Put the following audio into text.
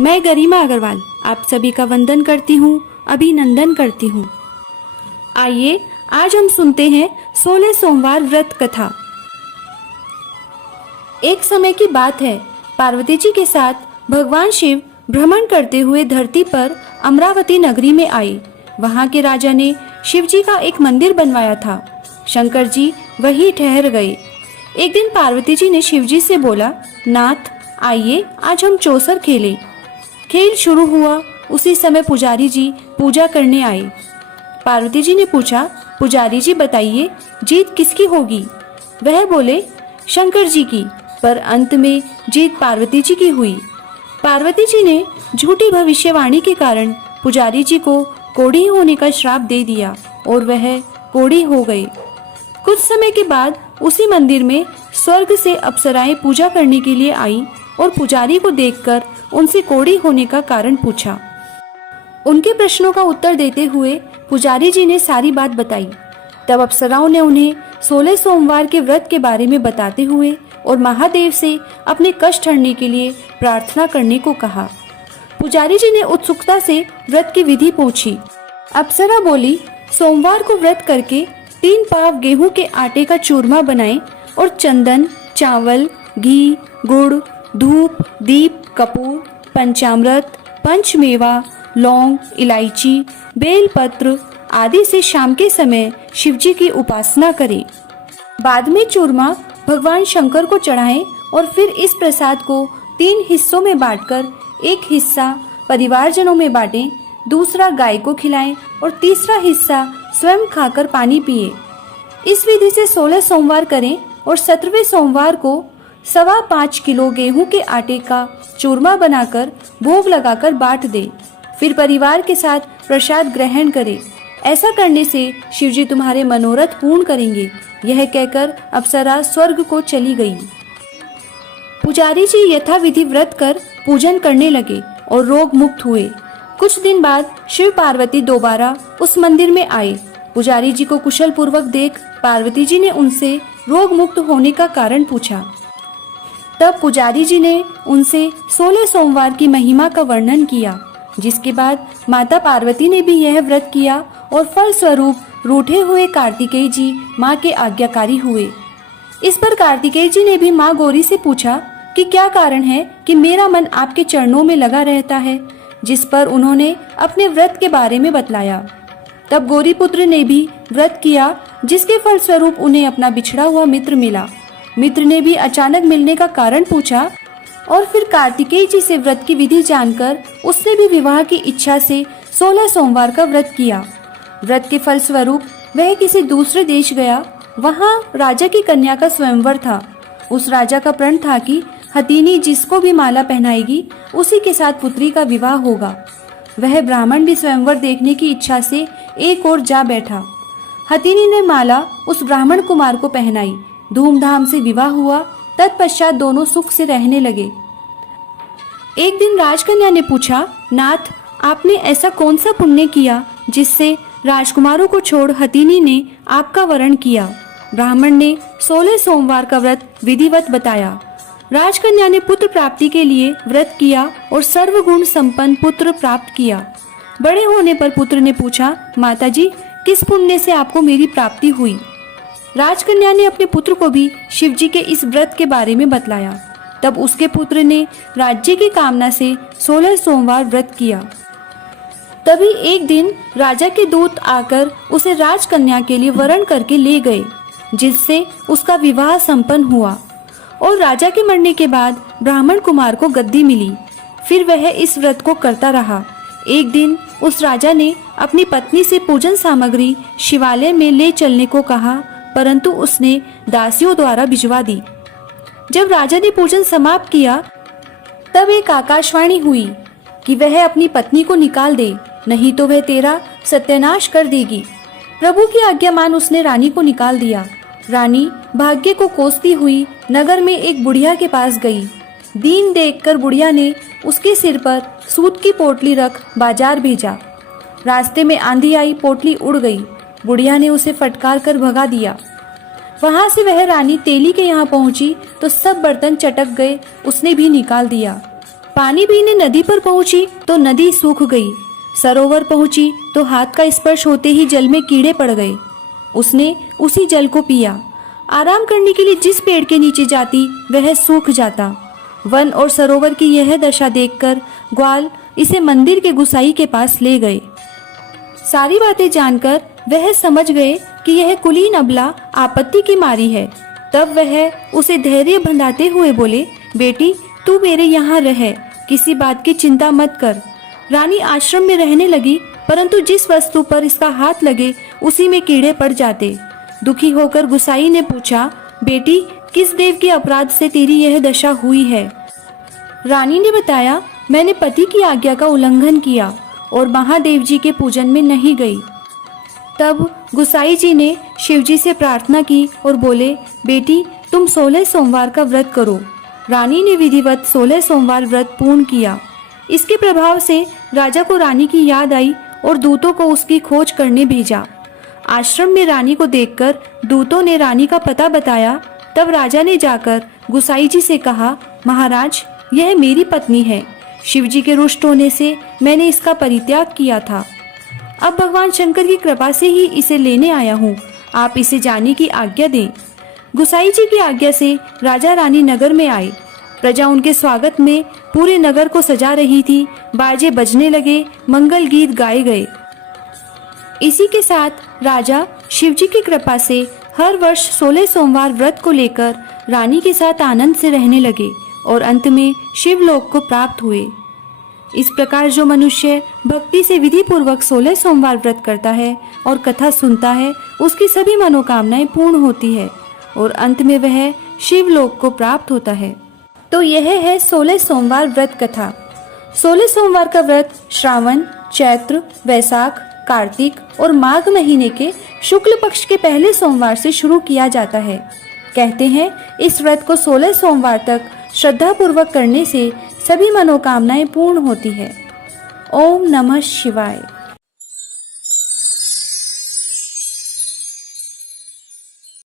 मैं गरिमा अग्रवाल आप सभी का वंदन करती हूँ, अभिनंदन करती हूँ। आइए आज हम सुनते हैं 16 सोमवार व्रत कथा। एक समय की बात है, पार्वती जी के साथ भगवान शिव भ्रमण करते हुए धरती पर अमरावती नगरी में आए। वहाँ के राजा ने शिव जी का एक मंदिर बनवाया था। शंकर जी वहीं ठहर गए। एक दिन पार्वती जी ने शिव जी से बोला, नाथ आइए आज हम चौसर खेलें। खेल शुरू हुआ। उसी समय पुजारी जी पूजा करने आए। पार्वती जी ने पूछा, पुजारी जी बताइए जीत किसकी होगी? वह बोले, शंकर जी की। पर अंत में जीत पार्वती जी की हुई। पार्वती जी ने झूठी भविष्यवाणी के कारण पुजारी जी को कोढ़ी होने का श्राप दे दिया और वह कोढ़ी हो गए। कुछ समय के बाद उसी मंदिर में स्वर्ग से अप्सराएं पूजा करने के लिए आईं और पुजारी को देखकर उनसे कोढ़ी होने का कारण पूछा। उनके प्रश्नों का उत्तर देते हुए पुजारी जी ने सारी बात बताई। तब अप्सराओं ने उन्हें 16 सोमवार के व्रत के बारे में बताते हुए और महादेव से अपने कष्ट हरने के लिए प्रार्थना करने को कहा। पुजारी जी ने उत्सुकता से व्रत की विधि पूछी। अप्सरा बोली, सोमवार को व्रत करके 3 पाव गेहूं के आटे का चूरमा बनाएं और चंदन, चावल, घी, गुड़, धूप, दीप, कपूर, पंचामृत, पंचमेवा, लौंग, इलायची, बेलपत्र आदि से शाम के समय शिवजी की उपासना करें। बाद में चूरमा भगवान शंकर को चढ़ाएं और फिर इस प्रसाद को 3 हिस्सों में बांटकर एक हिस्सा परिवारजनों में बांटें, दूसरा गाय को खिलाएं और तीसरा हिस्सा स्वयं खाकर पानी पिए। इस विधि से 16 सोमवार करें और 17वें सोमवार को 5.25 किलो गेहूं के आटे का चूरमा बनाकर भोग लगाकर बांट दे। फिर परिवार के साथ प्रसाद ग्रहण करें। ऐसा करने से शिवजी तुम्हारे मनोरथ पूर्ण करेंगे। यह कहकर अप्सरा स्वर्ग को चली गई। पुजारी जी यथाविधि व्रत कर पूजन करने लगे और रोग मुक्त हुए। कुछ दिन बाद शिव पार्वती दोबारा उस मंदिर में आए। पुजारी जी को कुशल पूर्वक देख पार्वती जी ने उनसे रोग मुक्त होने का कारण पूछा। तब पुजारी जी ने उनसे 16 सोमवार की महिमा का वर्णन किया, जिसके बाद माता पार्वती ने भी यह व्रत किया और फल स्वरूप रूठे हुए कार्तिकेय जी माँ के आज्ञाकारी हुए। इस पर कार्तिकेय जी ने भी माँ गौरी से पूछा कि क्या कारण है कि मेरा मन आपके चरणों में लगा रहता है, जिस पर उन्होंने अपने व्रत के बारे में बतलाया। तब गौरी पुत्र ने भी व्रत किया, जिसके फल स्वरूप उन्हें अपना बिछड़ा हुआ मित्र मिला। मित्र ने भी अचानक मिलने का कारण पूछा और फिर कार्तिकेय जी से व्रत की विधि जानकर उसने भी विवाह की इच्छा से 16 सोमवार का व्रत किया। व्रत के फल स्वरूप वह किसी दूसरे देश गया। वहाँ राजा की कन्या का स्वयंवर था। उस राजा का प्रण था कि हथिनी जिसको भी माला पहनाएगी उसी के साथ पुत्री का विवाह होगा। वह ब्राह्मण भी स्वयंवर देखने की इच्छा से एक ओर जा बैठा। हथिनी ने माला उस ब्राह्मण कुमार को पहनाई। धूमधाम से विवाह हुआ। तत्पश्चात दोनों सुख से रहने लगे। एक दिन राजकन्या ने पूछा, नाथ आपने ऐसा कौन सा पुण्य किया जिससे राजकुमारों को छोड़ हथिनी ने आपका वरण किया? ब्राह्मण ने 16 सोमवार का व्रत विधिवत बताया। राजकन्या ने पुत्र प्राप्ति के लिए व्रत किया और सर्वगुण संपन्न पुत्र प्राप्त किया। बड़े होने पर पुत्र ने पूछा, माताजी किस पुण्य से आपको मेरी प्राप्ति हुई? राजकन्या ने अपने पुत्र को भी शिवजी के इस व्रत के बारे में बतलाया। तब उसके पुत्र ने राज्य की कामना से 16 सोमवार व्रत किया। तभी एक दिन राजा के दूत आकर उसे राजकन्या के लिए वरण करके ले गए, जिससे उसका विवाह संपन्न हुआ और राजा के मरने के बाद ब्राह्मण कुमार को गद्दी मिली। फिर वह इस व्रत को करता रहा। एक दिन उस राजा ने अपनी पत्नी से पूजन सामग्री शिवालय में ले चलने को कहा, परंतु उसने दासियों द्वारा भिजवा दी। जब राजा ने पूजन समाप्त किया तब एक आकाशवाणी हुई कि वह अपनी पत्नी को निकाल दे, नहीं तो वह तेरा सत्यानाश कर देगी। प्रभु की आज्ञा मान उसने रानी को निकाल दिया। रानी भाग्य को कोसती हुई नगर में एक बुढ़िया के पास गई। दीन देखकर बुढ़िया ने उसके सिर पर सूत की पोटली रख बाजार भेजा। रास्ते में आंधी आई, पोटली उड़ गई। बुढ़िया ने उसे फटकार कर भगा दिया। वहां से वह रानी तेली के यहाँ पहुंची तो सब बर्तन चटक गए, उसने भी निकाल दिया। पानी पीने नदी पर पहुंची तो नदी सूख गई। सरोवर पहुंची तो हाथ का स्पर्श होते ही जल में कीड़े पड़ गए। उसने उसी जल को पिया। आराम करने के लिए जिस पेड़ के नीचे जाती वह सूख जाता। वन और सरोवर की यह दशा देखकर ग्वाल इसे मंदिर के गुसाई के पास ले गए। सारी बातें जानकर वह समझ गए कि यह कुलीन अबला आपत्ति की मारी है। तब वह उसे धैर्य बंधाते हुए बोले, बेटी तू मेरे यहाँ रह, किसी बात की चिंता मत कर। रानी आश्रम में रहने लगी, परंतु जिस वस्तु पर इसका हाथ लगे उसी में कीड़े पड़ जाते। दुखी होकर गुसाई ने पूछा, बेटी किस देव के अपराध से तेरी यह दशा हुई है? रानी ने बताया, मैंने पति की आज्ञा का उल्लंघन किया और महादेव जी के पूजन में नहीं गई। तब गुसाई जी ने शिवजी से प्रार्थना की और बोले, बेटी तुम 16 सोमवार का व्रत करो। रानी ने विधिवत 16 सोमवार व्रत पूर्ण किया। इसके प्रभाव से राजा को रानी की याद आई और दूतों को उसकी खोज करने भेजा। आश्रम में रानी को देखकर दूतों ने रानी का पता बताया। तब राजा ने जाकर गुसाई जी से कहा, महाराज यह मेरी पत्नी है। शिवजी के रुष्ट होने से मैंने इसका परित्याग किया था। अब भगवान शंकर की कृपा से ही इसे लेने आया हूँ। आप इसे जाने की आज्ञा दें। गुसाई जी की आज्ञा से राजा रानी नगर में आए। प्रजा उनके स्वागत में पूरे नगर को सजा रही थी। बाजे बजने लगे, मंगल गीत गाए गए। इसी के साथ राजा शिवजी की कृपा से हर वर्ष 16 सोमवार व्रत को लेकर रानी के साथ आनंद से रहने लगे और अंत में शिवलोक को प्राप्त हुए। इस प्रकार जो मनुष्य भक्ति से विधि पूर्वक 16 सोमवार व्रत करता है और कथा सुनता है, उसकी सभी मनोकामनाएं पूर्ण होती है और अंत में वह शिवलोक को प्राप्त होता है। तो यह है 16 सोमवार व्रत कथा। 16 सोमवार का व्रत श्रावण, चैत्र, वैशाख, कार्तिक और माघ महीने के शुक्ल पक्ष के पहले सोमवार से शुरू किया जाता है। कहते हैं इस व्रत को 16 सोमवार तक श्रद्धा पूर्वक करने से सभी मनोकामनाएं पूर्ण होती है। ओम नमः शिवाय।